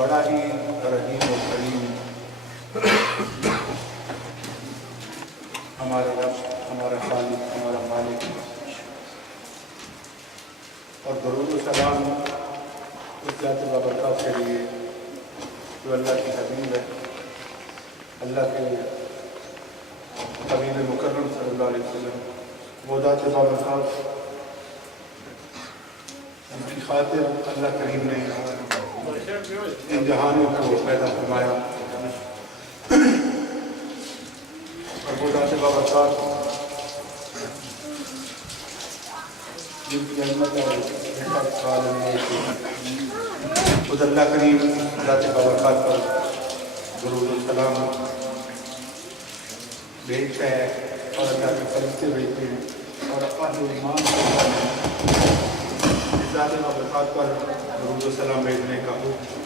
بڑا ہی رحیم و کریم ہمارا رب، ہمارا خالق، ہمارا مالک، اور درود و سلام اس ذات بابرکات کے لیے جو اللہ کی حبیب ہے، اللہ کے حبیب مکرم صلی اللہ علیہ وسلم، وہ ذات بابرکات ان کی خاطر اللہ کریم نے ان جہانوں کو پیدا فرمایا، اور وہ ذات بابرکات جن کی احمد خود اللہ کریم ذات بابرکات پر درود و سلام بھیجتا ہے اور اللہ کے فرشتے بھیجتے ہیں، اور اہل ایمان کو اس ذات بابرکات پر درود و سلام بھیجنے کا حکم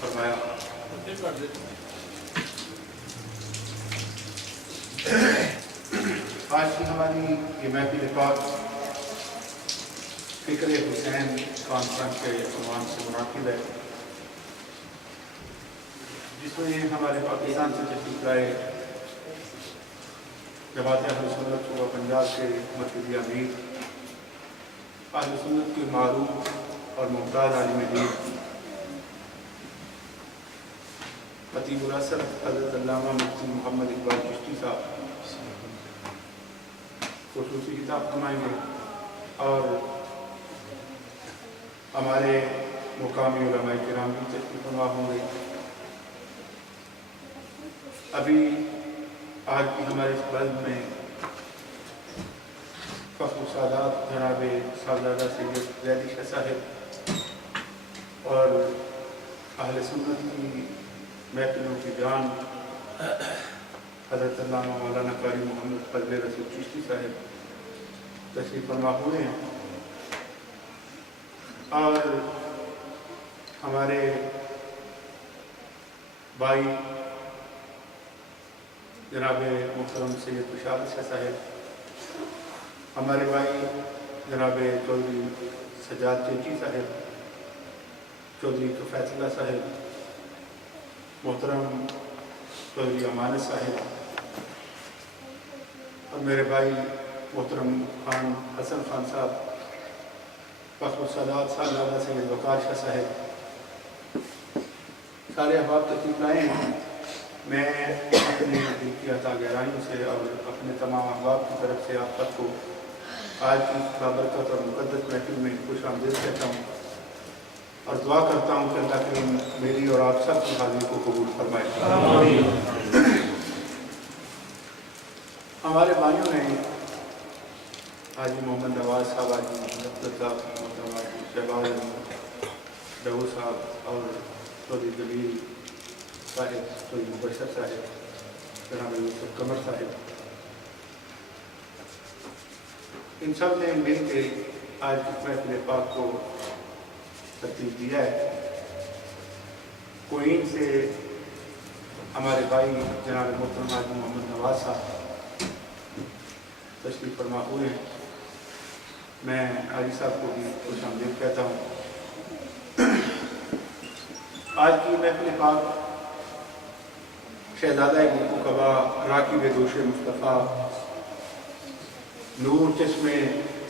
فرمایا۔ آج کی ہماری یہ محفل پاک فکر حسین کانفرنس کے عنوان سے منعقد ہے، جس میں ہمارے پاکستان سے تشریف لائے جماعت اہل سنت صوبہ پنجاب کے مرکزی امیر، اہل سنت کے معروف اور ممتاز عالم دین خطیب الاثر حضرت علامہ مفتی محمد اقبال چشتی صاحب خصوصی خطاب فرمائیں گے، اور ہمارے مقامی علماء کرام بھی تشریف فرما ہوں گے۔ ابھی آج کی ہمارے اس بلد میں فخر السادات جناب صاحبزادہ سید زیدی شاہ صاحب اور اہل سنت کی محفلوں کی جان حضرت علامہ مولانا قاری محمد فضل رسول چشتی صاحب تشریف فرما ہوئے ہیں، اور ہمارے بھائی جناب محترم سید بشارت شاہ صاحب، ہمارے بھائی جناب چودھری سجاد چیچی صاحب، چودھری کفیت اللہ صاحب، محترم چودھری امانت صاحب، اور میرے بھائی محترم خان حسن خان صاحب، فخر السادات صاحبزادہ سید وقار شاہ صاحب، سارے احباب تشریف لائے ہیں۔ میں اپنے دل کی عطا گہرائیوں سے اور اپنے تمام احباب کی طرف سے آپ سب کو آج کی بابرکت اور مقدس محفل میں خوش آمدید کہتا ہوں، اور دعا کرتا ہوں کہ اللہ کریم میری اور آپ سب کی حاضری کو قبول فرمائے۔ ہمارے بھائیوں نے حاجی محمد نواز صاحب، حاجی محمد صاحب، محترم حاجی شہباز ڈبو صاحب، اور چودھری جلیل صاحب، چودھری مبشر صاحب، جناب یوسف قمر صاحب، ان سب نے مل کے آج کی محفل پاک کو ترتیب دیا ہے۔ کوئین سے ہمارے بھائی جناب محترم حاجی محمد نواز صاحب تشریف فرما ہوئے ہیں، میں حاجی صاحب کو بھی خوش آمدید کہتا ہوں۔ آج کی محفل پاک شہزادہ گلکو کبا، راکب دوش مصطفیٰ، نور چشم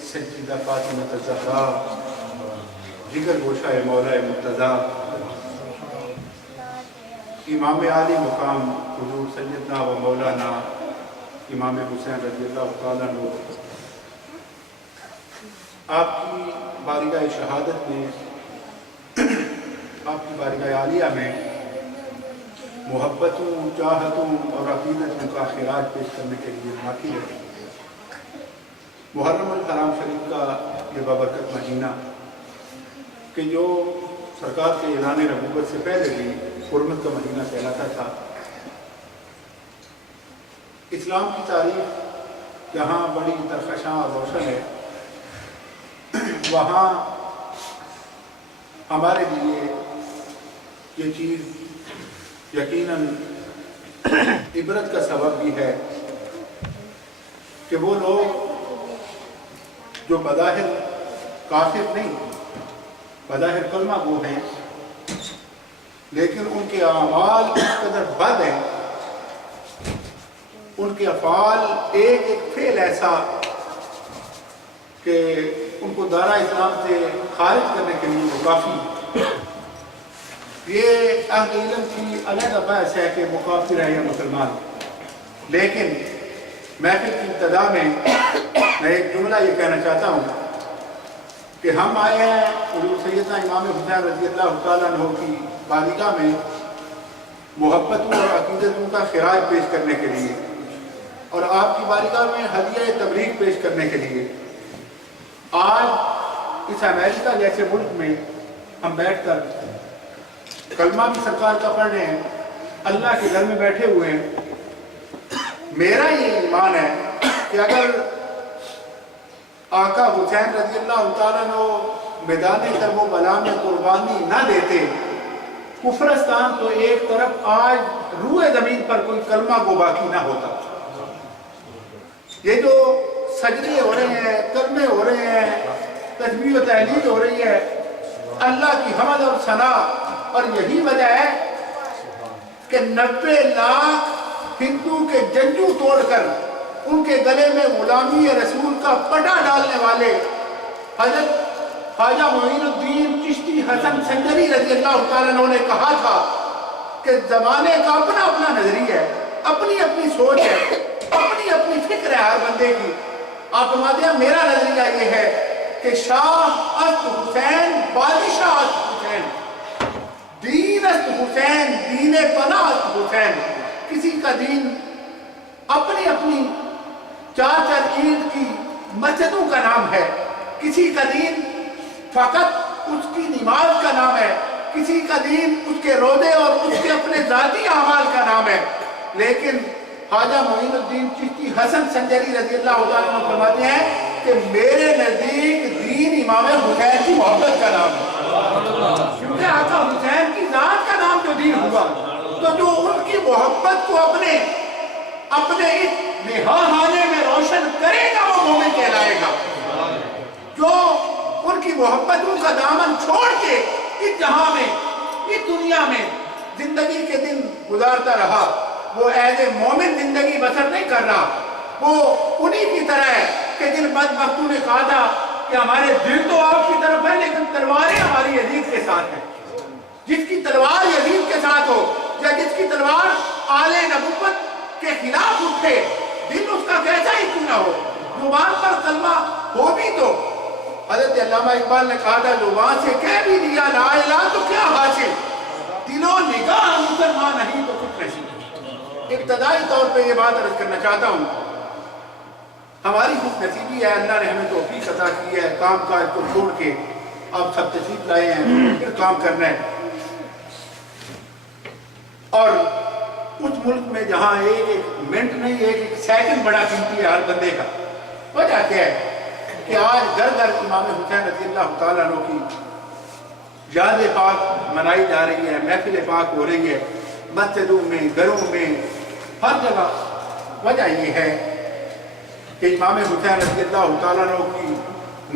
سجدہ فاطمہ الزہرا، جگر گوشہ مولا مرتضیٰ، امام عالی مقام حضور سیدنا و مولانا امام حسین رضی اللہ تعالیٰ عنہ، آپ کی بارگاہ شہادت میں، آپ کی بارگاہ عالیہ میں محبتوں، چاہتوں اور عقیدتوں کا خراج پیش کرنے کے لیے باقی ہے۔ محرم الحرام شریف کا یہ بابرکت مہینہ کہ جو سرکار کے اعلان نبوت سے پہلے بھی حرمت کا مہینہ کہلاتا تھا، اسلام کی تاریخ جہاں بڑی درخشاں اور روشن ہے، وہاں ہمارے لیے یہ چیز یقیناً عبرت کا سبب بھی ہے کہ وہ لوگ جو بظاہر کافر نہیں، بظاہر کلمہ گو ہیں، لیکن ان کے اعمال اس قدر بد ہیں، ان کے افعال ایک ایک فعل ایسا کہ ان کو دائرہ اسلام سے خارج کرنے کے لیے وہ کافی۔ یہ اہل علم کی علیحدہ بحث ہے کہ وہ کافر ہے یا مسلمان، لیکن محفل کی ابتدا میں ایک جملہ یہ کہنا چاہتا ہوں کہ ہم آئے ہیں حضور سیدنا امام حسین رضی اللہ تعالیٰ عنہ کی بارگاہ میں محبتوں اور عقیدتوں کا خراج پیش کرنے کے لیے، اور آپ کی بارگاہ میں ہدیہ تبریک پیش کرنے کے لیے۔ آج اس امریکہ جیسے ملک میں ہم بیٹھ کر کلمہ بھی سرکار کا پڑھ رہے ہیں، اللہ کے گھر میں بیٹھے ہوئے ہیں۔ میرا یہ ایمان ہے کہ اگر آقا حسین رضی اللہ تعالیٰ عنہ میدان کربلا میں قربانی نہ دیتے، کفرستان تو ایک طرف آج روئے زمین پر کوئی کلمہ گو باقی نہ ہوتا۔ یہ جو سجدے ہو رہے ہیں، کلمے ہو رہے ہیں، تسبیح و تحلیل ہو رہی ہے، اللہ کی حمد اور ثنا، اور یہی وجہ ہے کہ 90 لاکھ ہندو کے جنجو توڑ کر ان کے گلے میں غلامی رسول کا پٹا ڈالنے والے حضرت خواجہ معین الدین چشتی حسن سنجری رضی اللہ تعالیٰ عنہ نے کہا تھا کہ زمانے کا اپنا اپنا نظریہ ہے، اپنی اپنی سوچ ہے، اپنی اپنی فکر ہے ہر بندے کی۔ آپ فرماتے ہیں میرا نظریہ یہ ہے کہ شاہ است حسین، بادشاہ است حسین، دین است حسین، دین پناہ است حسین۔ کسی کا دین اپنی اپنی چار عید کی مسجدوں کا نام ہے، کسی کا دین فقط اس کی نماز کا نام ہے، کسی کا دین اس کے روزے اور اس کے اپنے ذاتی اعمال کا نام ہے۔ لیکن خواجہ معین الدین چشتی حسن سنجری رضی اللہ عنہ فرماتے ہیں کہ میرے نزدیک دین امام حسین کی محبت کا نام ہے، کیونکہ آقا حسین کی ذات کا نام جو دین ہوا، تو جو ان کی محبت کو اپنے اس نہانے میں روشن کرے گا وہ مومن کہلائے گا۔ جو ان کی محبتوں کا دامن چھوڑ کے اس جہاں میں، اس دنیا میں زندگی کے دن گزارتا رہا، وہ ایز اے مومن زندگی بسر نہیں کر رہا۔ وہ انہی کی طرح ہے کہ جن بدبختوں نے کہا تھا کہ ہمارے دل تو آپ کی طرف ہے لیکن تلواریں ہماری یزید کے ساتھ ہیں۔ جس کی تلوار یزید کے ساتھ ہو یا جس کی تلوار آل نبوت کے خلاف اٹھے، دل اس کا کیسا ہی کیوں نہ ہو، زبان پر کلمہ ہو بھی تو حضرت علامہ اقبال نے کہا تھا زبان سے کہہ بھی دیا لا الہ تو کیا حاصل، دل و نگاہ مسلمان نہیں تو کچھ نہیں۔ ابتدائی طور پہ یہ بات عرض کرنا چاہتا ہوں، ہماری خوش نصیبی ہے، اللہ نے ہمیں توفیق عطا کی ہے، کام کاج کو چھوڑ کے آپ سب تشریف لائے ہیں، پھر کام کرنا ہے۔ اور اس ملک میں جہاں ایک ایک منٹ نہیں، ایک ایک سیکنڈ بڑا قیمتی ہے ہر بندے کا، وجہ کیا ہے کہ آج گھر گھر امام حسین رضی اللہ تعالیٰ عنہ کی یاد پاک منائی جا رہی ہے، محفل پاک ہو رہی ہے، مسجدوں میں، گھروں میں، ہر جگہ۔ وجہ یہ ہے کہ امام حسین رضی اللہ تعالیٰ عنہ کی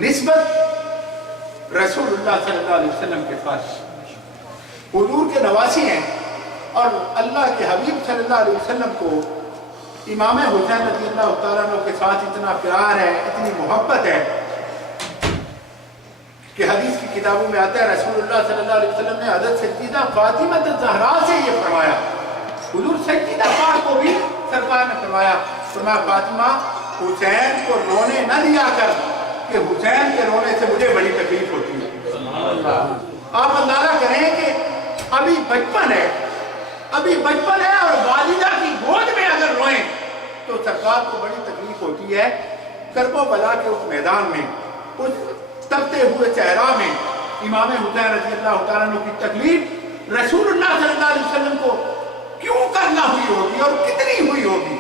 نسبت رسول اللہ صلی اللہ علیہ وسلم کے ساتھ حضور کے نواسی ہیں، اور اللہ کے حبیب صلی اللہ علیہ وسلم کو امام حسین رضی اللہ تعالیٰ عنہ کے ساتھ اتنا پیار ہے، اتنی محبت ہے کہ حدیث کی کتابوں میں آتا ہے رسول اللہ صلی اللہ علیہ وسلم نے حضرت سیدہ فاطمہ الزہرا سے یہ فرمایا، حضور سیدہ پاک کو بھی سرکار نے فرمایا فاطمہ حسین کو رونے نہ دیا کر کہ حسین کے رونے سے مجھے بڑی تکلیف ہوتی ہے۔ آپ اندازہ کریں کہ ابھی بچپن ہے اور والدہ کی گود میں اگر روئیں تو سرکار کو بڑی تکلیف ہوتی ہے۔ کرب و بلا کے اس میدان میں، اس تپتے ہوئے صحرا میں امام حسین رضی اللہ تعالیٰ عنہ کی تکلیف رسول اللہ صلی اللہ علیہ وسلم کو کیوں کرنا ہوئی ہوگی اور کتنی ہوئی ہوگی۔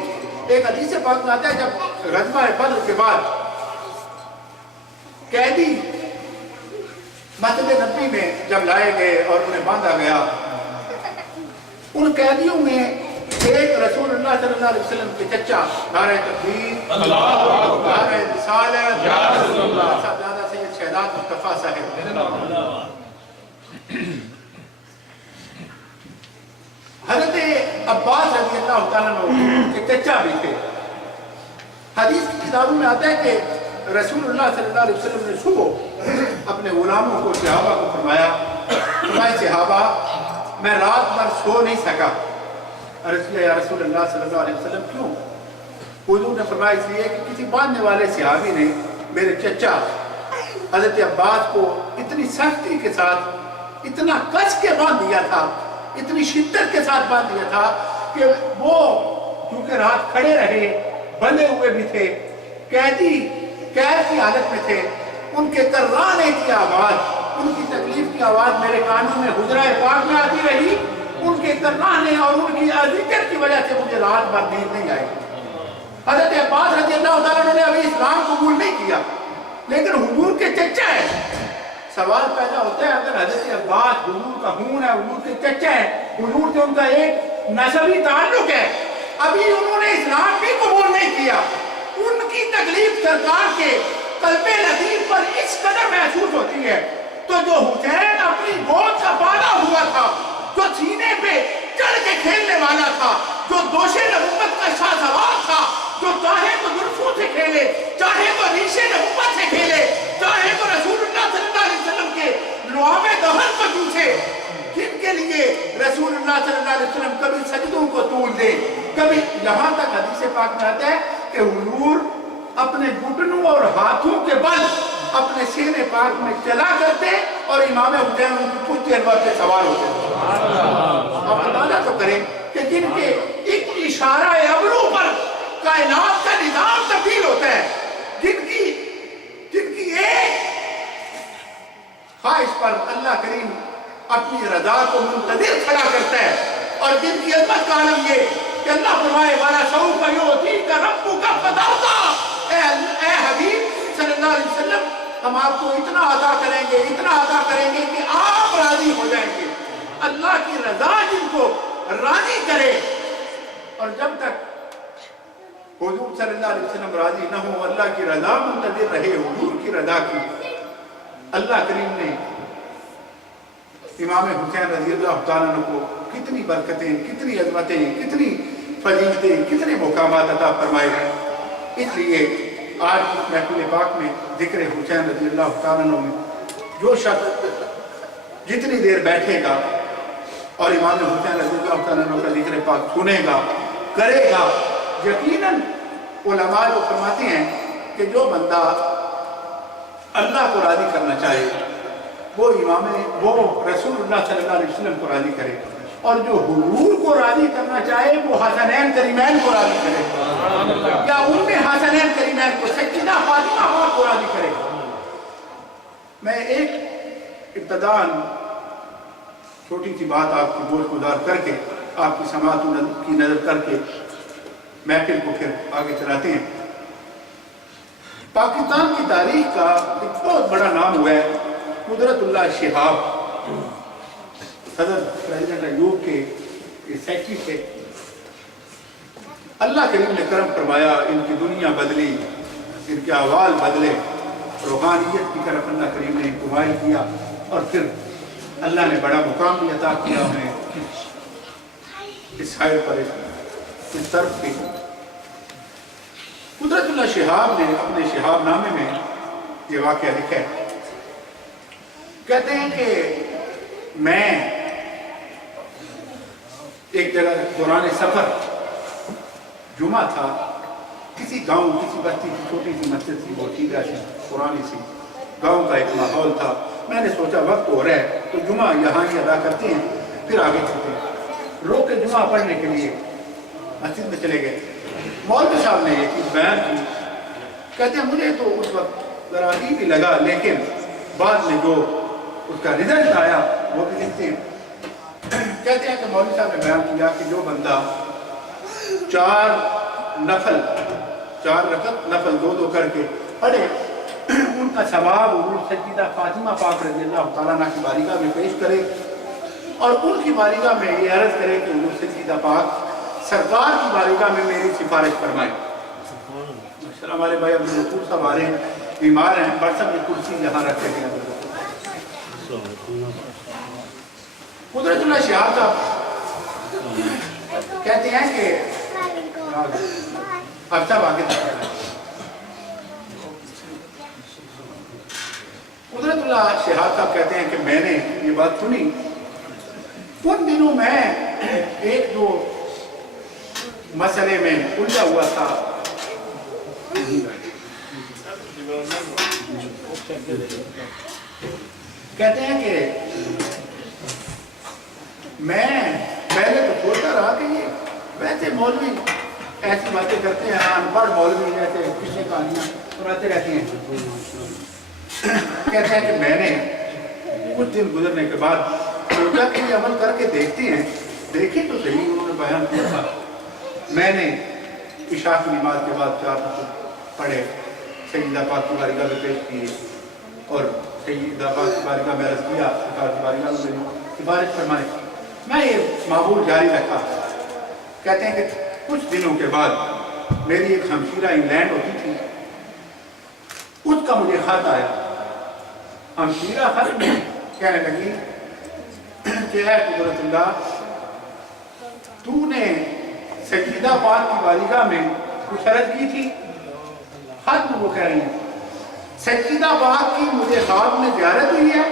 ایک حدیث پاک میں آتا ہے جب غزوہ بدر کے بعد قیدی مسجد نبی میں جب لائے گئے اور انہیں باندھا گیا، ان قیدیوں میں ایک رسول اللہ صلی اللہ علیہ وسلم کے چچا نعرہ تکبیر، نعرہ رسالت، صاحبزادہ سید شہزاد مصطفیٰ صاحب، عباس رضی اللہ تعالیٰ عنہ کے چچا بھی تھے۔ حدیث کی کتابوں میں آتا ہے کہ رسول اللہ صلی اللہ علیہ وسلم نے صبح اپنے غلاموں کو، صحابہ کو فرمایا صحابہ میں رات بھر سو نہیں سکا۔ عرض کیا یا رسول اللہ صلی اللہ علیہ وسلم کیوں؟ حضور نے فرمایا اس لیے کہ کسی باندھنے والے صحابی نے میرے چچا حضرت عباس کو اتنی سختی کے ساتھ اتنا کس کے باندھ دیا تھا، اتنی شدت کے ساتھ باندھ دیا تھا کہ وہ کیونکہ رات کھڑے رہے، بندے ہوئے بھی تھے، قید کی حالت میں تھے، ان کے کرانے کی آواز، ان کی تکلیف کی آواز میرے کانوں میں حجرہ پاک میں آتی رہی۔ ان کے کرانے اور ان کی اذیت کی وجہ سے مجھے رات بھر نیند نہیں آئی۔ حضرت عباس رضی اللہ تعالیٰ عنہ نے ابھی اسلام قبول نہیں کیا، لیکن حضور کے چچا ہے۔ سوال پیدا ہوتا ہے اگر حضرت عباس حضور کا خون ہے، حضور کے چچا ہے، حضور سے ان کا ایک نسبی تعلق ہے، ابھی انہوں نے اسلام بھی قبول نہیں کیا، ان کی تکلیف سرکار کے قلب لطیف پر اس قدر محسوس ہوتی ہے، تو جو حسین اپنی گود کا بالا ہوا تھا، جو سینے پہ چڑھ کے کھیلنے والا تھا، جو دوش نبوت کا شاہ سوار تھا، جو چاہے تو زلفوں سے کھیلے، چاہے تو ریشے نبوت سے کھیلے، چاہے تو رسول اللہ صلی اللہ علیہ وسلم کے لعاب دہن کو چوسے، جن کے لیے رسول اللہ صلی اللہ علیہ وسلم کبھی سجدوں کو طول دے، کبھی یہاں تک حدیث پاک میں آتا ہے کہ حضور اپنے گھٹنوں اور ہاتھوں کے بل اپنے سینے پاک میں چلا کرتے اور امام حسین ان کی پشت انور سے سوار ہوتے تھے۔ آپ اندازہ تو کریں کہ جن کے ایک اشارہ ابرو پر کائنات کا نظام تبدیل ہوتا ہے، جن کی ایک خواہش پر اللہ کریم اپنی رضا کو منتظر کھڑا کرتا ہے، اور جن کی عظمت کا عالم یہ کہ اللہ فرمائے والا سوف یعطیک ربک فترضی، اے حبیب صلی اللہ علیہ وسلم ہم آپ کو اتنا عطا کریں گے، اتنا عطا کریں گے کہ آپ راضی ہو جائیں گے۔ اللہ کی رضا جن کو راضی کرے، اور جب تک حضور صلی اللہ علیہ وسلم راضی نہ ہو، اللہ کی رضا منتظر رہے حضور کی رضا کی، اللہ کریم نے امام حسین رضی اللہ تعالیٰ عنہ کو کتنی برکتیں، کتنی عظمتیں، کتنی فضیلتیں، کتنے مقامات عطا فرمائے ہیں۔ اس لیے آج اس محفل پاک میں ذکر حسین رضی اللہ تعالیٰ عنہ میں جو شخص جتنی دیر بیٹھے گا اور امام حسین رضی اللہ تعالیٰ عنہ کا ذکر پاک سنے گا، کرے گا، یقیناً علماء جو فرماتے ہیں کہ جو بندہ اللہ کو راضی کرنا چاہے وہ رسول اللہ صلی اللہ علیہ وسلم کو راضی کرے، اور جو حضور کو راضی کرنا چاہے وہ حسنین کریمین کو راضی کرے، یا ان میں حسنین کریمین کو سیدہ فاطمہ کو راضی کرے۔ میں ایک ابتداً چھوٹی سی بات آپ کی گوش گزار کر کے، آپ کی سماعت کی نظر کر کے محفل کو پھر آگے چلاتے ہیں۔ پاکستان کی تاریخ کا ایک بہت بڑا نام ہوا ہے قدرت اللہ شہاب، صدر پریزیڈنٹ ایوب کے سیکٹری تھے۔ اللہ کریم نے کرم فرمایا، ان کی دنیا بدلی، ان کے احوال بدلے، روحانیت کی طرف اللہ کریم نے انکمائی کیا، اور پھر اللہ نے بڑا مقام بھی عطا کیا انہیں اس سائر پر، اس طرف کی۔ قدرت اللہ شہاب نے اپنے شہاب نامے میں یہ واقعہ لکھا ہے، کہتے ہیں کہ میں ایک جگہ دوران سفر، جمعہ تھا، کسی گاؤں، کسی بستی کی چھوٹی سی مسجد سی، بہت سیدھا سی پرانی سی گاؤں کا ایک ماحول تھا۔ میں نے سوچا وقت ہو رہا ہے تو جمعہ یہاں ہی ادا کرتے ہیں، پھر آگے چلتے ہیں۔ روک کے جمعہ پڑھنے کے لیے مسجد میں چلے گئے۔ مولوی صاحب نے یہ چیز بیان کی، کہتے ہیں مجھے تو اس وقت ذرا عجیب ہی لگا، لیکن بعد میں جو اس کا رزلٹ آیا وہ بھی لکھتے ہیں۔ کہتے ہیں کہ مولوی صاحب نے بیان کیا کہ جو بندہ 4 رکعت نفل 2 کر کے پڑھے، ان کا ثواب حضور سیدہ فاطمہ پاک رضی اللہ تعالیٰ عنہ کی بارگاہ میں پیش کرے، اور ان کی بارگاہ میں یہ عرض کرے کہ حضور سیدہ پاک سرکار کی بارگاہ میں میری سفارش فرمائے۔ ہمارے بھائی عبدالغفور صاحب آ رہے ہیں، بیمار ہیں، برسم کی کرسی یہاں رکھے گئے۔ قدرت اللہ شہاب صاحب کہتے ہیں کہ اب سب آگے قدرت اللہ شہاد صاحب کہتے ہیں کہ میں نے یہ بات سنی ان دنوں میں ایک دو مسئلے میں الجھا ہوا تھا. کہتے ہیں کہ میں پہلے تو سوچتا رہا کہ یہ ویسے مولوی ایسی باتیں کرتے ہیں, ان پڑھ مولوی جیسے کسی کہانیاں سناتے رہتے ہیں. کہتے ہیں کہ میں نے کچھ دن گزرنے کے بعد سوچا کہ یہ عمل کر کے دیکھتے ہیں, دیکھیں تو صحیح. انہوں نے بیان کیا تھا, میں نے عشاء کی نماز کے بعد 4 رکعت پڑھے, سیدہ پاک کی بارگاہ میں پیش کیے اور سیدہ پاک کی بارگاہ میں عرض کیا سرکار کی بارگاہ میں میری سفارش فرمائے. میں یہ معمول جاری رکھا. کہتے ہیں کہ کچھ دنوں کے بعد میری ایک ہمشیرہ انگلینڈ ہوتی تھی, اس کا مجھے خط آیا. ہمشیرہ خط میں کہنے لگی کہ اے قدرت اللہ, تو نے سیدہ پاک کی بارگاہ میں کچھ عرض کی تھی. خط میں وہ کہہ رہی ہیں سیدہ پاک کی مجھے خواب میں زیارت ہوئی ہے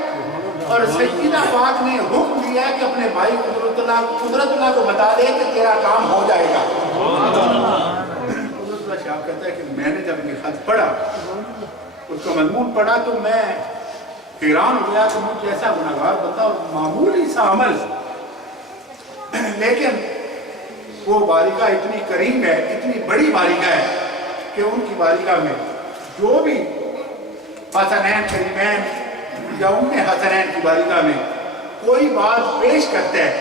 اور سیدہ پاک نے حکم دیا کہ اپنے بھائی قدرت اللہ کو بتا دے کہ تیرا کام ہو جائے گا. قدرت اللہ شاہ کہتا ہے کہ میں نے جب یہ خط پڑھا, اس کا مضمون پڑھا, تو میں حیران ہو گیا کہ مجھ جیسا گناہگار بندہ اور معمولی سا عمل, لیکن وہ بارگاہ اتنی کریم ہے, اتنی بڑی بارگاہ ہے کہ ان کی بارگاہ میں جو بھی حسنین کریمین یا ام حسنین کی بارگاہ میں کوئی بات پیش کرتا ہے,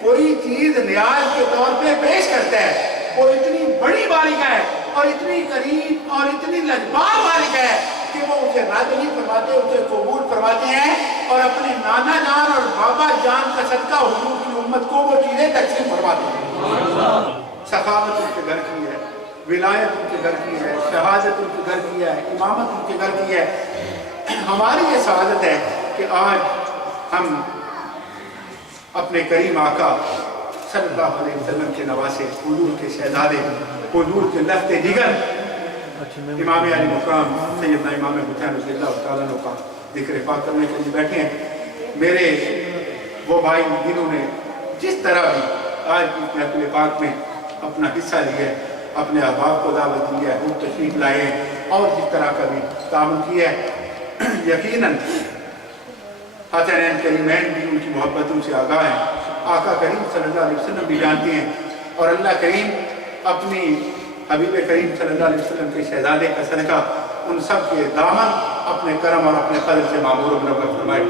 کوئی چیز نیاز کے طور پہ پیش کرتا ہے, وہ اتنی بڑی بارگاہ ہے اور اتنی کریم اور اتنی لجباب بارگاہ ہے کہ وہ اسے رد نہیں فرماتے, اسے قبول فرماتے ہیں اور اپنے نانا جان اور بابا جان کا صدقہ حضور کی امت کو وہ چیزیں تقسیم فرماتے ہیں. سخاوت ان کے گھر کی ہے, ولایت ان کے گھر کی ہے, شہادت ان کے گھر کی ہے, امامت ان کے گھر کی ہے. ہماری یہ سعادت ہے کہ آج ہم اپنے کریم آقا صلی اللہ علیہ وسلم کے نواسے, حضور کے شہزادے, حضور کے لخت جگر امام علی مقام سیدنا امام حسین رضی اللہ تعالیٰ عنہ کا ذکر پاک کرنے کے لیے بیٹھے ہیں. میرے وہ بھائی جنہوں نے جس طرح بھی آج کی محفل پاک میں اپنا حصہ لیا ہے, اپنے احباب کو دعوت دی ہے, خود تشریف لائے ہیں اور جس طرح کا بھی تعاون کیا ہے, یقیناً حسنین کریمین بھی ان کی محبتوں سے آگاہ ہیں, آقا کریم صلی اللہ علیہ وسلم بھی جانتے ہیں, اور اللہ کریم اپنی حبیب کریم صلی اللہ علیہ وسلم کے شہزادے کا صدقہ ان سب کے دامن اپنے کرم اور اپنے فضل سے معمور و منور فرمائے.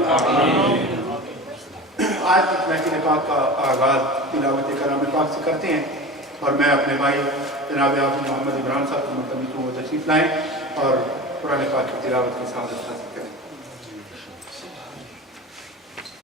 آج کی محفل پاک کا آغاز تلاوت کلام پاک سے کرتے ہیں, اور میں اپنے بھائی جناب حافظ محمد عمران صاحب کو مطلب تشریف لائیں اور قرآن پاک کی تلاوت کے ساتھ